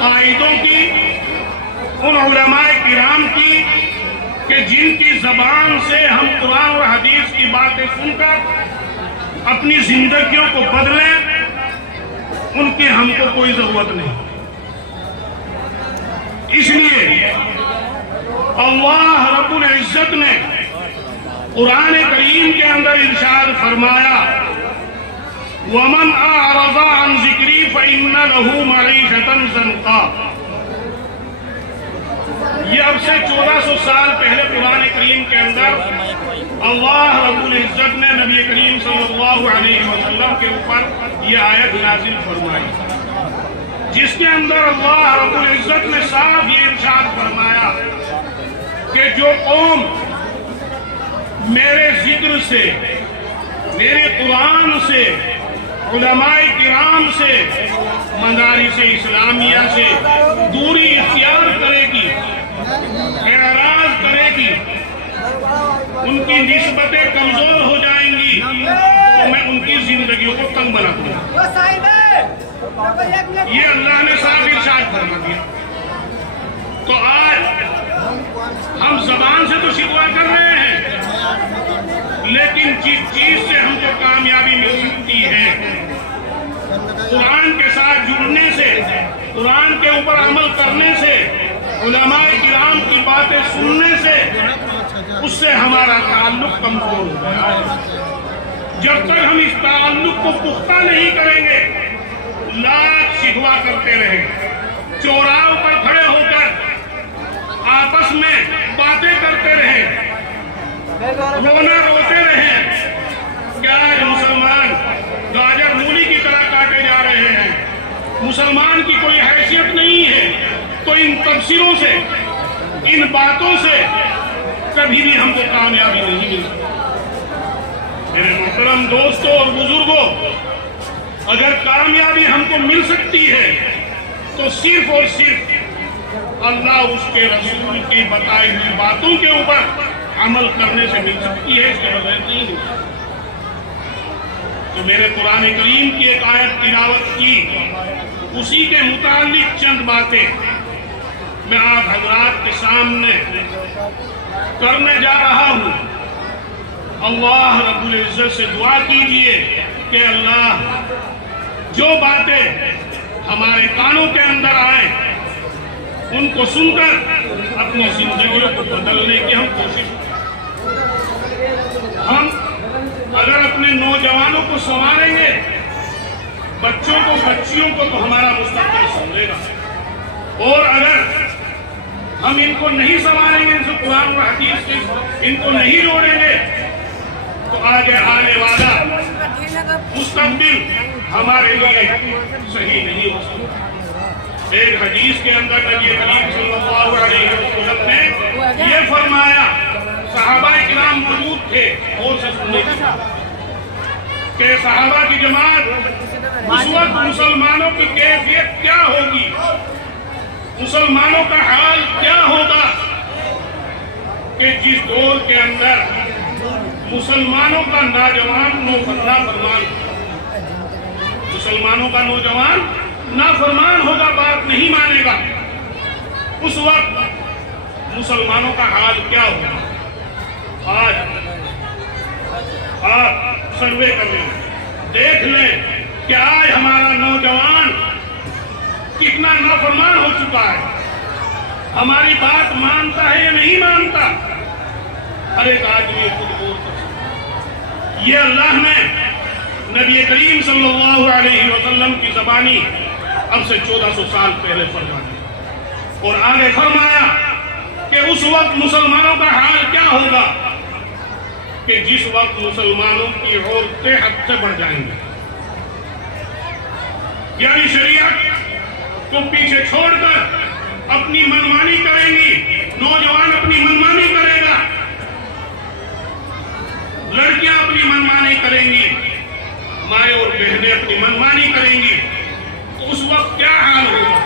قائدوں کی، ان علماء کرام کی کہ جن کی زبان سے ہم قرآن اور حدیث کی باتیں سن کر اپنی زندگیوں کو بدلیں، ان کی ہم کو کوئی ضرورت نہیں۔ اس لیے اللہ رب العزت نے قرآن کریم کے اندر ارشاد فرمایا وَمَنْ أَعْرَضَ عَنْ ذِكْرِي فَإِنَّ لَهُ مَعِيشَةً ضَنْكًا۔ یہ اب سے 1400 سال پہلے قرآن کریم کے اندر اللہ رب العزت نے نبی کریم صلی اللہ علیہ وسلم کے اوپر یہ آیت نازل فرمائی، جس کے اندر اللہ رب العزت نے صاف یہ ارشاد فرمایا کہ جو قوم میرے ذکر سے، میرے قرآن سے، علماء کرام سے، مدارس اسلامیہ سے دوری اختیار کرے گی، اعراض کرے گی، ان کی نسبتیں کمزور ہو جائیں گی، تو میں ان کی زندگیوں کو تنگ بنا دوں گا۔ یہ اللہ نے صاحب ارشاد فرما دیا۔ تو آج ہم زبان سے تو شکوہ کر رہے ہیں، لیکن جس چیز سے ہم کو کامیابی مل سکتی ہے، قرآن کے ساتھ جڑنے سے، قرآن کے اوپر عمل کرنے سے، علماء کرام کی باتیں سننے سے، اس سے ہمارا تعلق کمزور ہو گیا ہے۔ جب تک ہم اس تعلق کو پختہ نہیں کریں گے، لاکھ شکوہ کرتے رہیں، چوراہوں پر کھڑے ہو کر آپس میں باتیں کرتے رہیں، رونا روتے رہیں کہ آج مسلمان گاجر مولی کی طرح کاٹے جا رہے ہیں، مسلمان کی کوئی حیثیت نہیں ہے، تو ان تبصروں سے، ان باتوں سے کبھی بھی ہم کو کامیابی نہیں مل سکتی۔ میرے محترم دوستوں اور بزرگوں، اگر کامیابی ہم کو مل سکتی ہے تو صرف اور صرف اللہ اس کے رسول کی بتائی ہوئی باتوں کے اوپر عمل کرنے سے مل سکتی ہے، اس کے بغیر نہیں ہو سکتی۔ تو میرے قرآن کریم کی ایک آیت تلاوت کی، اسی کے متعلق چند باتیں میں آپ حضرات کے سامنے کرنے جا رہا ہوں۔ اللہ رب العزت سے دعا کیجیے کہ اللہ جو باتیں ہمارے کانوں کے اندر آئیں ان کو سن کر اپنی زندگیوں کو بدلنے کی ہم کوشش کریں۔ ہم اگر اپنے نوجوانوں کو سنواریں گے، بچوں کو، بچیوں کو، تو ہمارا مستقبل سنورے گا، اور اگر ہم ان کو نہیں سنواریں گے، ان سے قرآن و حدیث سے ان کو نہیں جوڑیں گے، تو آگے آنے والا مستقبل ہمارے لیے صحیح نہیں ہو سکتا۔ ایک حدیث کے اندر نبی کریم صلی اللہ علیہ وسلم نے یہ فرمایا، صحابہ کرام موجود تھے، اور سے سننے کہ صحابہ کی جماعت اس وقت مسلمانوں کی کیفیت کیا ہوگی، مسلمانوں کا حال کیا ہوگا، کہ جس دور کے اندر مسلمانوں کا نوجوان نافرمان، مسلمانوں کا نوجوان نافرمان ہوگا، بات نہیں مانے گا، اس وقت مسلمانوں کا حال کیا ہوگا۔ آج آپ سروے کر لیں، دیکھ لیں کہ آج ہمارا نوجوان کتنا نافرمان ہو چکا ہے، ہماری بات مانتا ہے یا نہیں مانتا، ہر ایک آدمی خود غور کر سکتا۔ یہ اللہ نے نبی کریم صلی اللہ علیہ وسلم کی زبانی اب سے 1400 سال پہلے فرما دی، اور آگے فرمایا کہ اس وقت مسلمانوں کا حال کیا ہوگا، کہ جس وقت مسلمانوں کی عورتیں حد سے بڑھ جائیں گی، یعنی شریعت کو پیچھے چھوڑ کر اپنی منمانی کریں گی، نوجوان اپنی منمانی کرے گا، لڑکیاں اپنی منمانی کریں گی، مائیں اور بہنیں اپنی منمانی کریں گی، تو اس وقت کیا حال ہوگا؟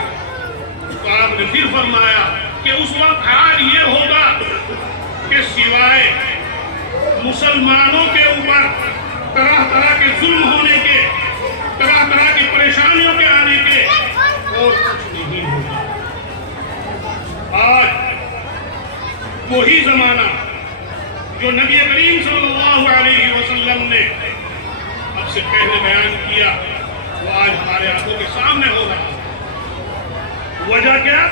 تو آپ نے پھر فرمایا کہ اس وقت حال یہ ہوگا کہ سوائے مسلمانوں کے اوپر طرح طرح کے ظلم ہونے کے، طرح طرح کی پریشانیوں کے آنے کے، اور کچھ نہیں ہوگا۔ وہی زمانہ جو نبی کریم صلی اللہ علیہ وسلم نے اب سے پہلے بیان کیا وہ آج ہمارے آنکھوں کے سامنے ہو رہا ہے۔ وجہ کیا؟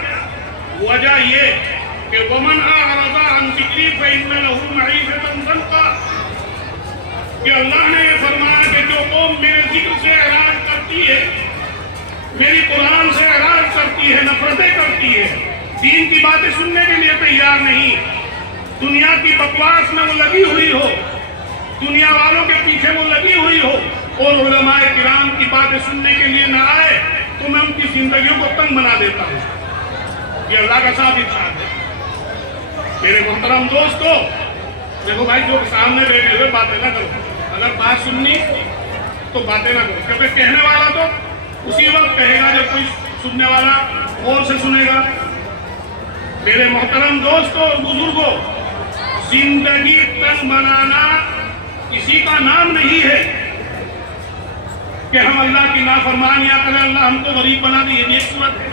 وجہ یہ کہ وَمَنْ أَعْرَضَ عَنْ ذِكْرِي فَإِنَّ لَهُ مَعِيشَةً ضَنْكًا، کہ اللہ نے یہ فرمایا کہ جو قوم میرے ذکر سے اعراض کرتی ہے، میری قرآن سے اعراض کرتی ہے، نفرتیں کرتی ہے، دین کی باتیں سننے کے لیے تیار نہیں، دنیا کی بکواس میں وہ لگی ہوئی ہو، دنیا والوں کے پیچھے وہ لگی ہوئی ہو اور علماء کرام کی باتیں سننے کے لیے نہ آئے تو میں ان کی زندگیوں کو تنگ بنا دیتا ہوں۔ یہ اللہ کا صاف ارشاد ہے۔ میرے محترم دوستو، دیکھو بھائی، جو سامنے بیٹھے ہوئے باتیں نہ کرو، اگر بات سننی تو باتیں نہ کرو، کیونکہ کہنے والا تو اسی وقت کہے گا جب کوئی سننے والا غور سے سنے گا۔ میرے محترم دوستو اور بزرگوں، زندگی تنگ بنانا کسی کا نام نہیں ہے کہ ہم اللہ کی نافرمانیاں کریں، اللہ ہم کو غریب بنا دے، یہ بھی ایک صورت ہے،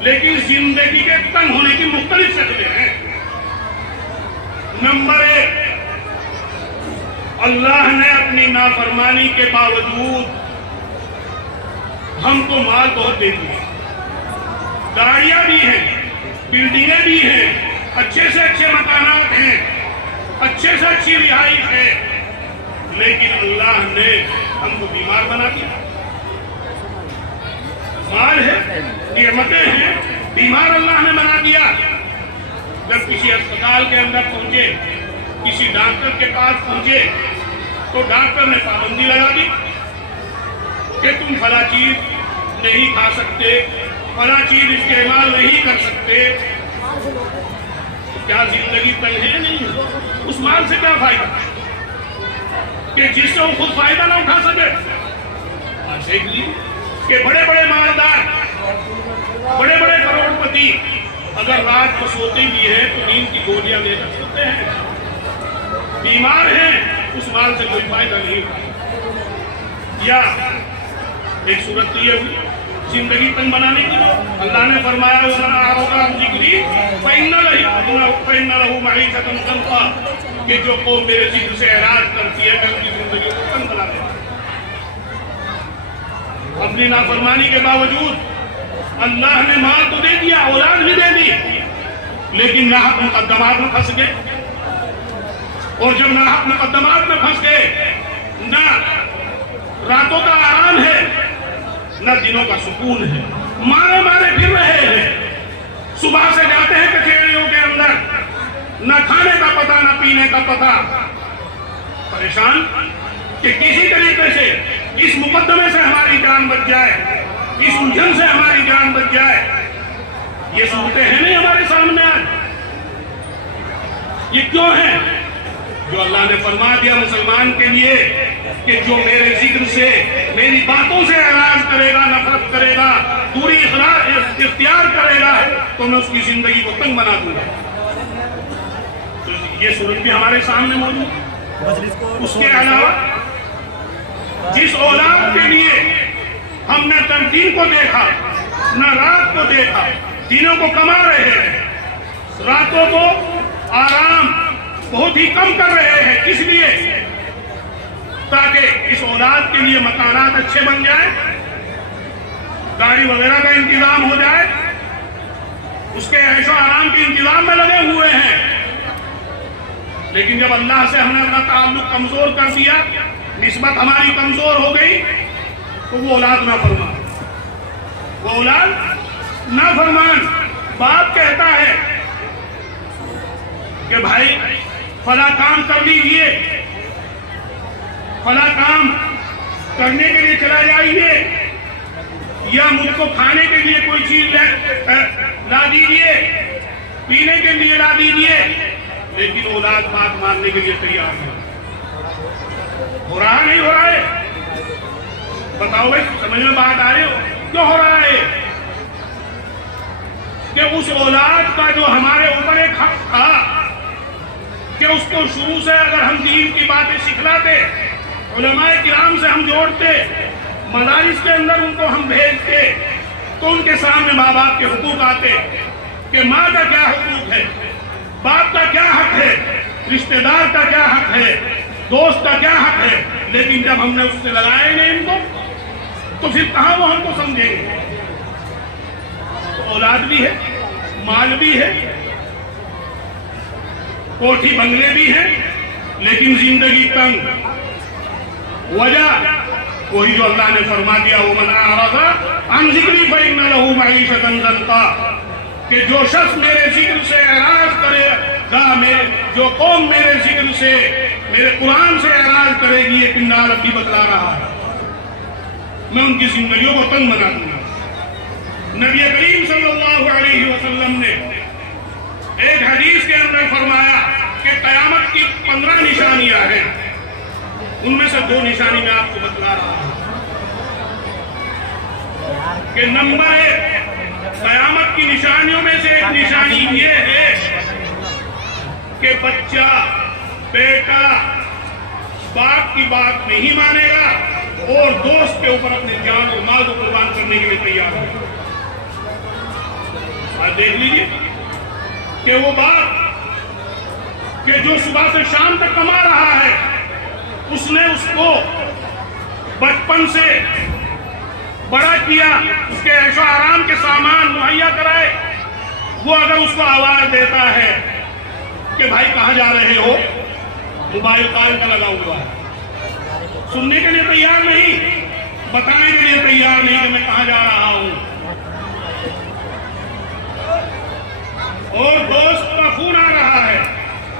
لیکن زندگی کے تنگ ہونے کی مختلف شکلیں ہیں۔ نمبر 1، اللہ نے اپنی نافرمانی کے باوجود ہم کو مال بہت دے دیا، گاڑیاں بھی ہیں، بلڈنگیں بھی ہیں، اچھے سے اچھے مکانات ہیں، اچھے سے اچھی رہائش ہے، لیکن اللہ نے ہم کو بیمار بنا دیا۔ مال ہے، نعمتیں ہیں، بیمار اللہ نے بنا دیا۔ جب کسی اسپتال کے اندر پہنچے، کسی ڈاکٹر کے پاس پہنچے تو ڈاکٹر نے پابندی لگا دی کہ تم فلاں چیز نہیں کھا سکتے، فلاں چیز استعمال نہیں کر سکتے۔ کیا زندگی تنگ ہے؟ نہیں۔ اس مال سے کیا فائدہ کہ جس سے وہ خود فائدہ نہ اٹھا سکے؟ آج دیکھ لیجیے کہ بڑے بڑے مالدار، بڑے بڑے کروڑ پتی اگر رات کو سوتے بھی ہیں تو نیند کی گولیاں لے کر سوتے ہیں، بیمار ہیں، اس مال سے کوئی فائدہ نہیں اٹھایا۔ یا ایک صورت یہ ہوئی زندگی تنگ بنانے کی، اللہ نے فرمایا وَمَنْ أَعْرَضَ عَنْ ذِكْرِي فَإِنَّ لَهُ مَعِيشَةً ضَنْكًا، کہ جو قوم میرے ذکر سے اعراض کرتی ہے میں ان کی زندگی کو تنگ بنا دیتا ہوں۔ اپنی نافرمانی کے باوجود اللہ نے مال تو دے دیا، اولاد بھی دے دی، لیکن ناحق مقدمات میں پھنس گئے، اور جب ناحق مقدمات میں پھنس گئے، نہ راتوں کا آرام ہے نہ دنوں کا سکون ہے، مارے مارے پھر رہے ہیں، صبح سے جاتے ہیں کچہریوں کے اندر، نہ کھانے کا پتہ نہ پینے کا پتہ، پریشان کہ کسی طریقے سے اس مقدمے سے ہماری جان بچ جائے، اس الجھن سے ہماری جان بچ جائے۔ یہ صورتیں ہیں نہیں ہمارے سامنے آج؟ یہ کیوں ہیں؟ جو اللہ نے فرما دیا مسلمان کے لیے کہ جو میرے ذکر سے، میری باتوں سے اعراض کرے گا، نفرت کرے گا، دوری اختیار کرے گا تو میں اس کی زندگی کو تنگ بنا دوں گا۔ تو یہ صورت بھی ہمارے سامنے موجود ہے۔ اس کے علاوہ جس اولاد کے لیے ہم نے دن کو دیکھا نہ رات کو دیکھا، دنوں کو کما رہے ہیں، راتوں کو آرام بہت ہی کم کر رہے ہیں، اس لیے تاکہ اس اولاد کے لیے مکانات اچھے بن جائیں، گاڑی وغیرہ کا انتظام ہو جائے، اس کے عیش و آرام کے انتظام میں لگے ہوئے ہیں، لیکن جب اللہ سے ہم نے اپنا تعلق کمزور کر دیا، نسبت ہماری کمزور ہو گئی، تو وہ اولاد نافرمان، وہ اولاد نافرمان۔ باپ کہتا ہے کہ بھائی فلاں کام کر لیجئے، فلاں کام کرنے کے لیے چلا جائیے، یا مجھ کو کھانے کے لیے کوئی چیز لا دیجئے، پینے کے لیے لا دیجئے، لیکن اولاد بات ماننے کے لیے تیار نہیں۔ ہو رہا نہیں ہو رہا ہے؟ بتاؤ بھائی، سمجھ میں بات آ رہی ہو؟ کیوں ہو رہا ہے؟ کہ اس اولاد کا جو ہمارے اوپر ایک حق تھا کہ اس کو شروع سے اگر ہم دین کی باتیں سکھلاتے، علماء کرام سے ہم جوڑتے، مدارس کے اندر ان کو ہم بھیجتے، تو ان کے سامنے ماں باپ کے حقوق آتے کہ ماں کا کیا حقوق ہے، باپ کا کیا حق ہے، رشتہ دار کا کیا حق ہے، دوست کا کیا حق ہے، لیکن جب ہم نے اس سے لگائے نہیں ان کو تو پھر کہاں وہ ہم کو سمجھیں گے؟ تو اولاد بھی ہے، مال بھی ہے، کوٹھی بنگلے بھی ہیں، لیکن زندگی تنگ۔ وجہ وہی جو اللہ نے فرما دیا وَمَنْ أَعْرَضَ عَنْ ذِكْرِي فَإِنَّ لَهُ مَعِيشَةً ضَنْكًا، کہ جو شخص میرے ذکر سے اعراض کرے گا، جو قوم میرے ذکر سے، میرے قرآن سے اعراض کرے گی، ایک نہ ربی بتلا رہا ہے، میں ان کی زندگیوں کو تنگ بنا دوں گا۔ نبی کریم صلی اللہ علیہ وسلم نے ایک حدیث کے اندر فرمایا کہ قیامت کی 15 نشانیاں ہیں، ان میں سے 2 نشانی میں آپ کو بتلا رہا ہوں کہ نمبر 1 قیامت کی نشانیوں میں سے ایک نشانی یہ ہے کہ بچہ، بیٹا باپ کی بات نہیں مانے گا اور دوست کے اوپر اپنے جان اور مال کو قربان کرنے کے لیے تیار ہے۔ آج دیکھ لیجیے کہ وہ باپ کہ جو صبح سے شام تک کما رہا ہے، اس نے اس کو بچپن سے بڑا کیا، اس کے عیش و آرام کے سامان مہیا کرائے، وہ اگر اس کو آواز دیتا ہے کہ بھائی کہاں جا رہے ہو، موبائل قائم کا لگا ہوا ہے، سننے کے لیے تیار نہیں، بتانے کے لیے تیار نہیں کہ میں کہاں جا رہا ہوں۔ اور دوست کا فون آ رہا ہے،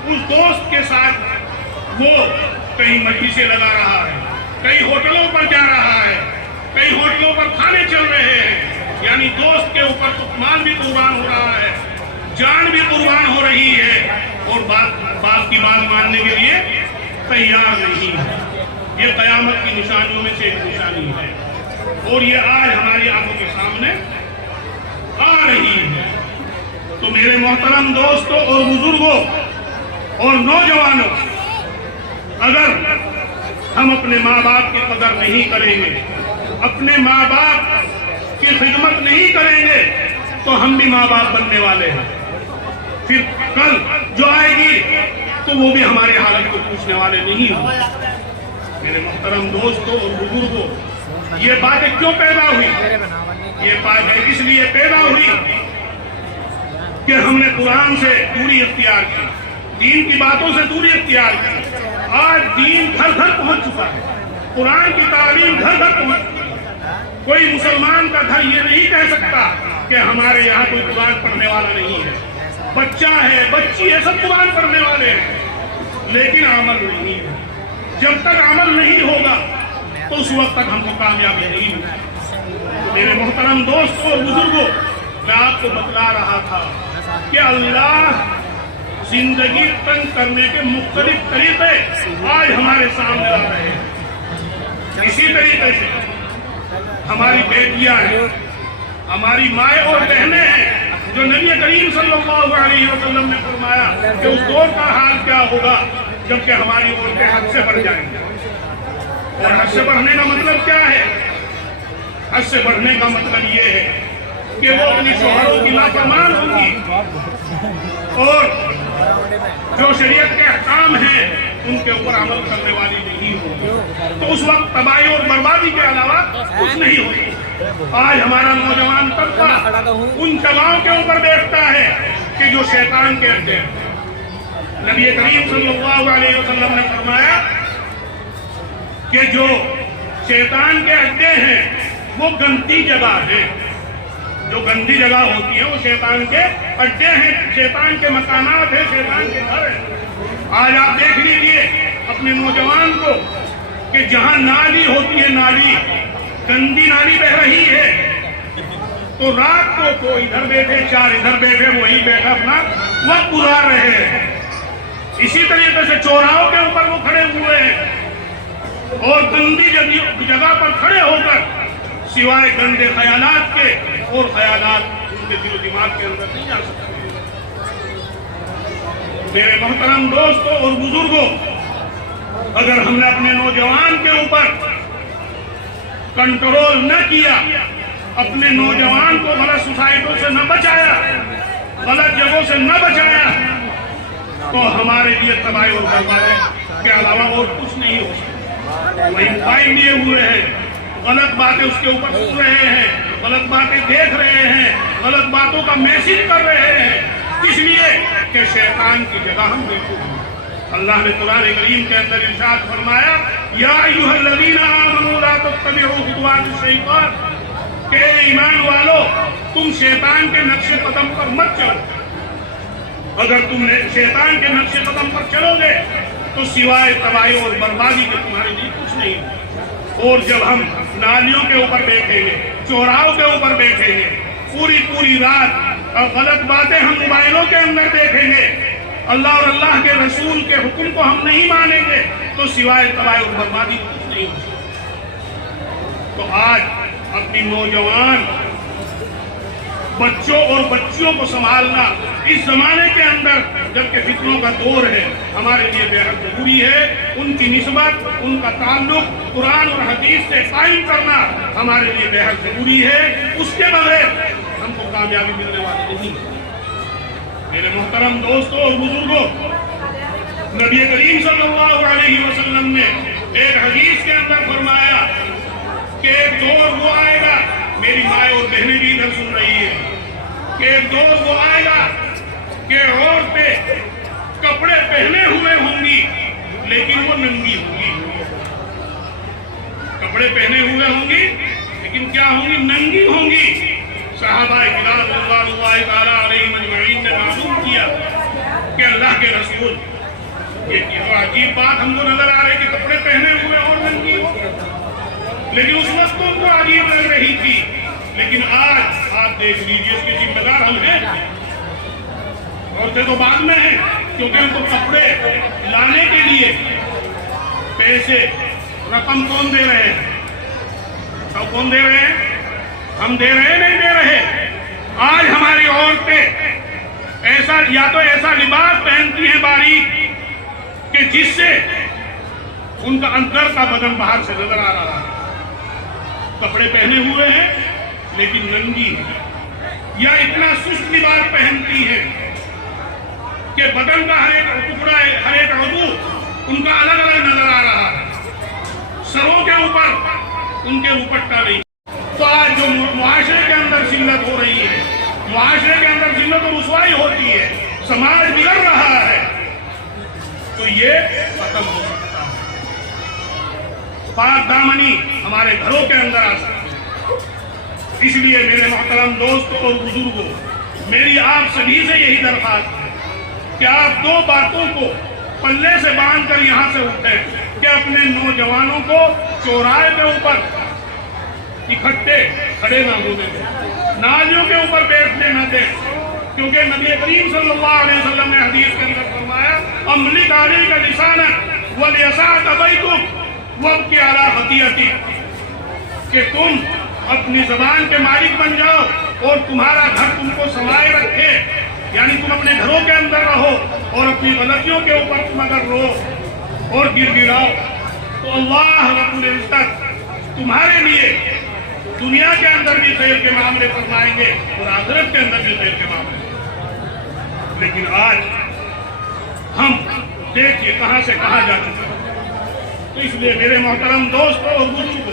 اس دوست کے ساتھ وہ کہیں مجلسیں لگا رہا ہے، کئی ہوٹلوں پر جا رہا ہے، کئی ہوٹلوں پر کھانے چل رہے ہیں، یعنی دوست کے اوپر تو مال بھی قربان ہو رہا ہے، جان بھی قربان ہو رہی ہے، اور باپ کی بات ماننے کے لیے تیار نہیں ہے۔ یہ قیامت کی نشانیوں میں سے ایک نشانی ہے، اور یہ آج ہماری آنکھوں کے سامنے آ رہی ہے۔ تو میرے محترم دوستوں اور بزرگوں اور نوجوانوں، اگر ہم اپنے ماں باپ کی قدر نہیں کریں گے، اپنے ماں باپ کی خدمت نہیں کریں گے، تو ہم بھی ماں باپ بننے والے ہیں، پھر کل جو آئے گی تو وہ بھی ہمارے حالت کو پوچھنے والے نہیں ہوں۔ میرے محترم دوستوں اور بزرگوں، یہ باتیں کیوں پیدا ہوئی؟ یہ باتیں اس لیے پیدا ہوئی کہ ہم نے قرآن سے دوری اختیار کی، دین کی باتوں سے دوری اختیار کی۔ آج دین گھر گھر پہنچ چکا ہے، قرآن کی تعلیم گھر گھر پہنچ چکی ہے۔ کوئی مسلمان کا گھر یہ نہیں کہہ سکتا کہ ہمارے یہاں کوئی قرآن پڑھنے والا نہیں ہے، بچہ ہے، بچی ہے، سب قرآن پڑھنے والے ہیں، لیکن عمل نہیں ہے۔ جب تک عمل نہیں ہوگا تو اس وقت تک ہم کو کامیابی نہیں ہوگی۔ میرے محترم دوستوں اور بزرگوں، میں آپ کو بتلا رہا تھا کہ اللہ زندگی تنگ کرنے کے مختلف طریقے آج ہمارے سامنے آ رہے ہیں۔ اسی طریقے سے ہماری بیٹیاں ہیں، ہماری مائیں اور بہنیں ہیں، جو نبی کریم صلی اللہ علیہ وسلم نے فرمایا کہ اس دور کا حال کیا ہوگا جبکہ ہماری عورتیں حد سے بڑھ جائیں گی۔ اور حد سے بڑھنے کا مطلب کیا ہے؟ حد سے بڑھنے کا مطلب یہ ہے کہ وہ اپنی شوہروں کی نافرمان ہوں گی، اور جو شریعت کے احکام ہیں ان کے اوپر عمل کرنے والی نہیں ہوگی، تو اس وقت تباہی اور بربادی کے علاوہ کچھ نہیں ہوگی۔ آج ہمارا نوجوان طبقہ ان جگہوں کے اوپر دیکھتا ہے کہ جو شیطان کے اڈے ہیں۔ نبی کریم صلی اللہ علیہ وسلم نے فرمایا کہ جو شیطان کے اڈے ہیں وہ گندی جگہ ہیں، جو گندی جگہ ہوتی ہے وہ شیطان کے اڈے ہیں، شیطان کے مکانات ہیں، شیطان کے گھر ہیں۔ آج آپ دیکھ لیجیے اپنے نوجوان کو کہ جہاں نالی ہوتی ہے، نالی گندی نالی بہ رہی ہے، تو رات کو کوئی ادھر بیٹھے، 4 ادھر بیٹھے، وہی بیٹھا اپنا وقت گزار رہے ہیں۔ اسی طریقے سے چوراہوں کے اوپر وہ کھڑے ہوئے ہیں اور گندی جگہ پر کھڑے ہو کر سوائے گندے خیالات کے اور خیالات ان کے دل و دماغ کے اندر نہیں جا سکتے۔ میرے محترم دوستوں اور بزرگوں، اگر ہم نے اپنے نوجوان کے اوپر کنٹرول نہ کیا، اپنے نوجوان کو غلط سوسائٹوں سے نہ بچایا، غلط جگہوں سے نہ بچایا، تو ہمارے لیے تباہی اور بربادی کے علاوہ اور کچھ نہیں ہو سکتا۔ وہی قائم لیے ہوئے ہیں، غلط باتیں اس کے اوپر سن رہے ہیں، غلط باتیں دیکھ رہے ہیں، غلط باتوں کا میسج کر رہے ہیں، اس لیے کہ شیطان کی جگہ ہم دیکھو۔ اللہ نے قرآن کریم کے اندر ارشاد فرمایا یا ایھا الذین آمنوا لا تتبعوا خطوات الشیطان، کہ ایمان والو تم شیطان کے نقش قدم پر مت چلو۔ اگر تم شیطان کے نقش قدم پر چلو گے تو سوائے تباہی اور بربادی کے تمہارے لیے کچھ نہیں ہے۔ اور جب ہم نالیوں کے اوپر بیٹھیں گے، چوراہوں کے اوپر بیٹھیں گے، پوری رات اور غلط باتیں ہم موبائلوں کے اندر دیکھیں گے، اللہ اور اللہ کے رسول کے حکم کو ہم نہیں مانیں گے تو سوائے تباہی اور بربادی کچھ نہیں ہو سکتا۔ تو آج اپنی نوجوان بچوں اور بچیوں کو سنبھالنا اس زمانے کے اندر جبکہ فتنوں کا دور ہے ہمارے لیے بے حد ضروری ہے۔ ان کی نسبت، ان کا تعلق قرآن اور حدیث سے قائم کرنا ہمارے لیے بے حد ضروری ہے۔ اس کے بغیر ہم کو کامیابی ملنے والی نہیں ہے۔ میرے محترم دوستوں اور بزرگوں، نبی کریم صلی اللہ علیہ وسلم نے ایک حدیث کے اندر فرمایا کہ ایک دور وہ آئے گا، میری مائیں اور بہنیں بھی ادھر سن رہی ہیں، کہ ایک دور وہ آئے گا کہ عورتیں کپڑے پہنے ہوئے ہوں گی لیکن وہ ننگی ہوں گی۔ کپڑے پہنے ہوئے ہوں گی لیکن کیا ہوں گی؟ ننگی ہوں گی۔ صحابہ کرام رضوان اللہ تعالیٰ علیہم اجمعین نے معلوم کیا کہ اللہ کے رسول یہ عجیب بات ہم کو نظر آ رہی کہ کپڑے پہنے ہوئے اور ننگی ہو، لیکن اس وقت تو ان کو عجیب لگ رہی تھی، لیکن آج آپ دیکھ لیجیے اس کے ذمہ دار ہم ہیں۔ عورتیں تو بعد میں ہیں کیونکہ ان کو کپڑے لانے کے لیے پیسے رقم کون دے رہے ہیں؟ سب کون دے رہے ہیں؟ ہم دے رہے ہیں، نہیں دے رہے۔ آج ہماری عورتیں ایسا یا تو ایسا لباس پہنتی ہیں باریک کہ جس سے ان کا اندر کا بدن باہر سے نظر آ رہا ہے، کپڑے پہنے ہوئے ہیں لیکن ننگی ہے، یا اتنا سست لباس پہنتی ہے کہ بدن کا ہر ایک ٹکڑا، ہر ایک عضو ان کا الگ الگ نظر آ رہا ہے، سروں کے اوپر ان کے دوپٹہ نہیں۔ تو آج جو معاشرے کے اندر ذلت ہو رہی ہے، معاشرے کے اندر ذلت و رسوائی ہوتی ہے، سماج بگڑ رہا ہے، تو یہ ختم ہو سکتا ہے۔ پاک دامنی ہمارے گھروں کے اندر آ سکتی ہے۔ اس لیے میرے محترم دوستوں اور بزرگوں، میری آپ سبھی سے یہی درخواست ہے کہ آپ دو باتوں کو پلے سے باندھ کر یہاں سے اٹھیں کہ اپنے نوجوانوں کو چوراہے کے اوپر اکٹھے کھڑے نہ ہونے دیں، نالیوں کے اوپر بیٹھنے نہ دیں، کیونکہ نبی کریم صلی اللہ علیہ وسلم نے حدیث کے اندر فرمایا املک علیک لسانک ولیسعک بیتک وابکی علی خطیئتک، کہ تم اپنی زبان کے مالک بن جاؤ اور تمہارا گھر تم کو سنوائے رکھے، یعنی تم اپنے گھروں کے اندر رہو اور اپنی غلطیوں کے اوپر تم اگر رو اور گر گراؤ تو اللہ رب العزت تمہارے لیے دنیا کے اندر بھی خیر کے معاملے فرمائیں گے اور آخرت کے اندر بھی خیر کے معاملے۔ لیکن آج ہم دیکھیے کہاں سے کہاں جا چکے ہیں۔ تو اس لیے میرے محترم دوستوں اور بزرگوں،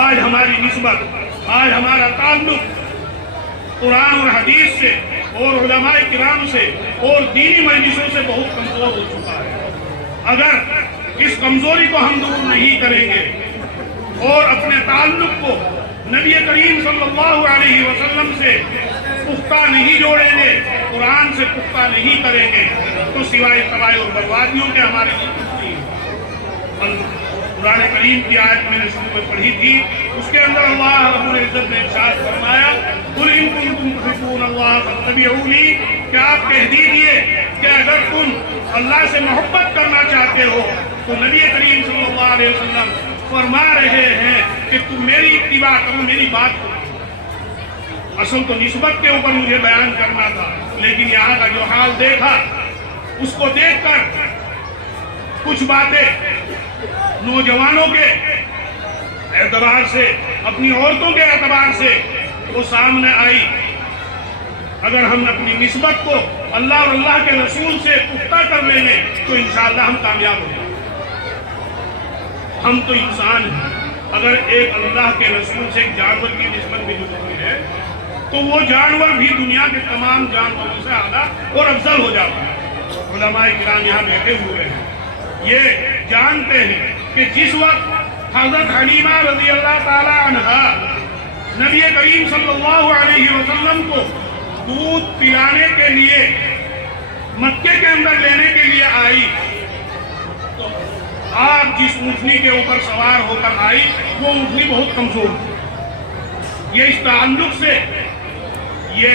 آج ہماری نسبت، آج ہمارا تعلق قرآن اور حدیث سے اور علماء کرام سے اور دینی مجلسوں سے بہت کمزور ہو چکا ہے۔ اگر اس کمزوری کو ہم دور نہیں کریں گے اور اپنے تعلق کو نبی کریم صلی اللہ علیہ وسلم سے پختہ نہیں جوڑیں گے، قرآن سے پختہ نہیں کریں گے تو سوائے تباہی اور بربادیوں کے ہمارے لیے کچھ نہیں ہے۔ قرآن کریم کی آیت میں نے شروع میں پڑھی تھی، اس کے اندر اللہ رب العزت نے ارشاد فرمایا قل ان کنتم تحبون اللہ فاتبعونی، کہ آپ کہہ دیجئے کہ اگر تم اللہ سے محبت کرنا چاہتے ہو تو نبی کریم صلی اللہ علیہ وسلم فرما رہے ہیں کہ تم میری اتباع کرو، میری بات کرو۔ اصل تو نسبت کے اوپر مجھے بیان کرنا تھا، لیکن یہاں کا جو حال دیکھا اس کو دیکھ کر کچھ باتیں نوجوانوں کے اعتبار سے، اپنی عورتوں کے اعتبار سے وہ سامنے آئی اگر ہم اپنی نسبت کو اللہ اور اللہ کے رسول سے پختہ کر لیں گے تو انشاءاللہ ہم کامیاب ہو جائیں گے۔ ہم تو انسان ہیں، اگر ایک اللہ کے رسول سے ایک جانور کی نسبت بھی ہوتی ہے تو وہ جانور بھی دنیا کے تمام جانوروں سے اعلیٰ اور افضل ہو جاتا ہے۔ علماء کرام یہاں بیٹھے ہوئے ہیں، یہ جانتے ہیں کہ جس وقت حضرت حلیمہ رضی اللہ تعالی عنہا نبی کریم صلی اللہ علیہ وسلم کو دودھ پلانے کے لیے مکے کے اندر لینے کے لیے آئی تو آپ جس اونٹنی کے اوپر سوار ہو کر آئی وہ اونٹنی بہت کمزور تھی۔ یہ اس تعلق سے یہ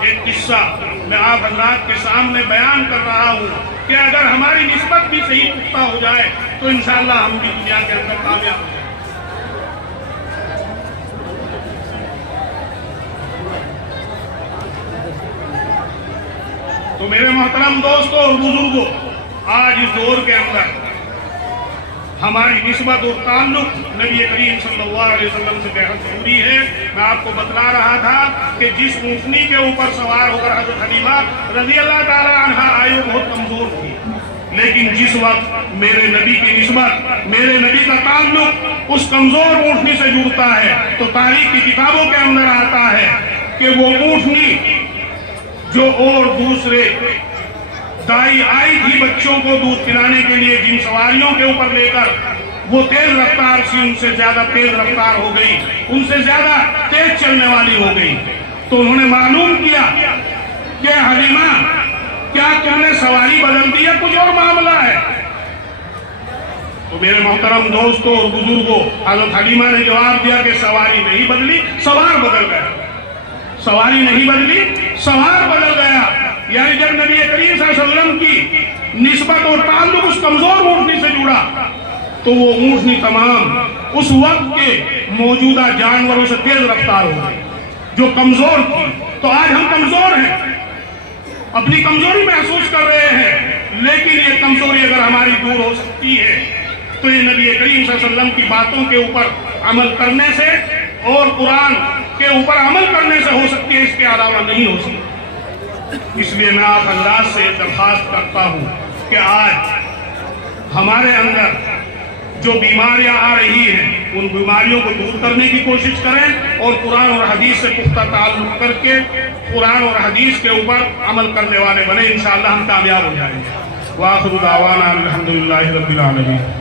ایک قصہ میں آپ حضرات کے سامنے بیان کر رہا ہوں کہ اگر ہماری نسبت بھی صحیح پختہ ہو جائے تو انشاءاللہ ہم بھی دنیا کے اندر کامیاب ہو جائیں۔ تو میرے محترم دوستوں اور بزرگوں، آج اس دور کے اندر ہماری نسبت اور تعلق نبی کریم صلی اللہ علیہ وسلم سے بہت ضروری ہے۔ میں آپ کو بتلا رہا تھا کہ جس اونٹنی کے اوپر سوار ہو کر حضرت حلیمہ رضی اللہ تعالی عنہا آئی وہ بہت کمزور تھی، لیکن جس وقت میرے نبی کی نسبت، میرے نبی کا تعلق اس کمزور اونٹنی سے جڑتا ہے تو تاریخ کی کتابوں کے اندر آتا ہے کہ وہ اونٹنی جو اور دوسرے دائی آئی تھی بچوں کو دودھ پلانے کے لیے جن سواریوں کے اوپر لے کر، وہ تیز رفتار سے ان سے زیادہ تیز رفتار ہو گئی، ان سے زیادہ تیز چلنے والی ہو گئی۔ تو انہوں نے معلوم کیا کہ حلیمہ کیا تم نے سواری بدل دی ہے، کچھ اور معاملہ ہے؟ تو میرے محترم دوستوں اور بزرگوں، حضرت حلیمہ نے جواب دیا کہ سواری نہیں بدلی، سوار بدل گیا۔ سواری نہیں بدلی، سوار بدل گیا۔ یعنی جب نبی کریم صلی اللہ علیہ وسلم کی نسبت اور تعلق اس کمزور اونٹنی سے جڑا تو وہ اونٹنی تمام اس وقت کے موجودہ جانوروں سے تیز رفتار ہو گئی جو کمزور تھی۔ تو آج ہم کمزور ہیں، اپنی کمزوری محسوس کر رہے ہیں، لیکن یہ کمزوری اگر ہماری دور ہو سکتی ہے تو یہ نبی کریم صلی اللہ علیہ وسلم کی باتوں کے اوپر عمل کرنے سے اور قرآن کے اوپر عمل کرنے سے ہو سکتی ہے، اس کے علاوہ نہیں ہو سکتی۔ اس لیے میں آپ حضرات سے درخواست کرتا ہوں کہ آج ہمارے اندر جو بیماریاں آ رہی ہیں ان بیماریوں کو دور کرنے کی کوشش کریں اور قرآن اور حدیث سے پختہ تعلق کر کے قرآن اور حدیث کے اوپر عمل کرنے والے بنے، انشاءاللہ ہم کامیاب ہو جائیں گے۔ وآخر دعوانا الحمدللہ رب العالمین۔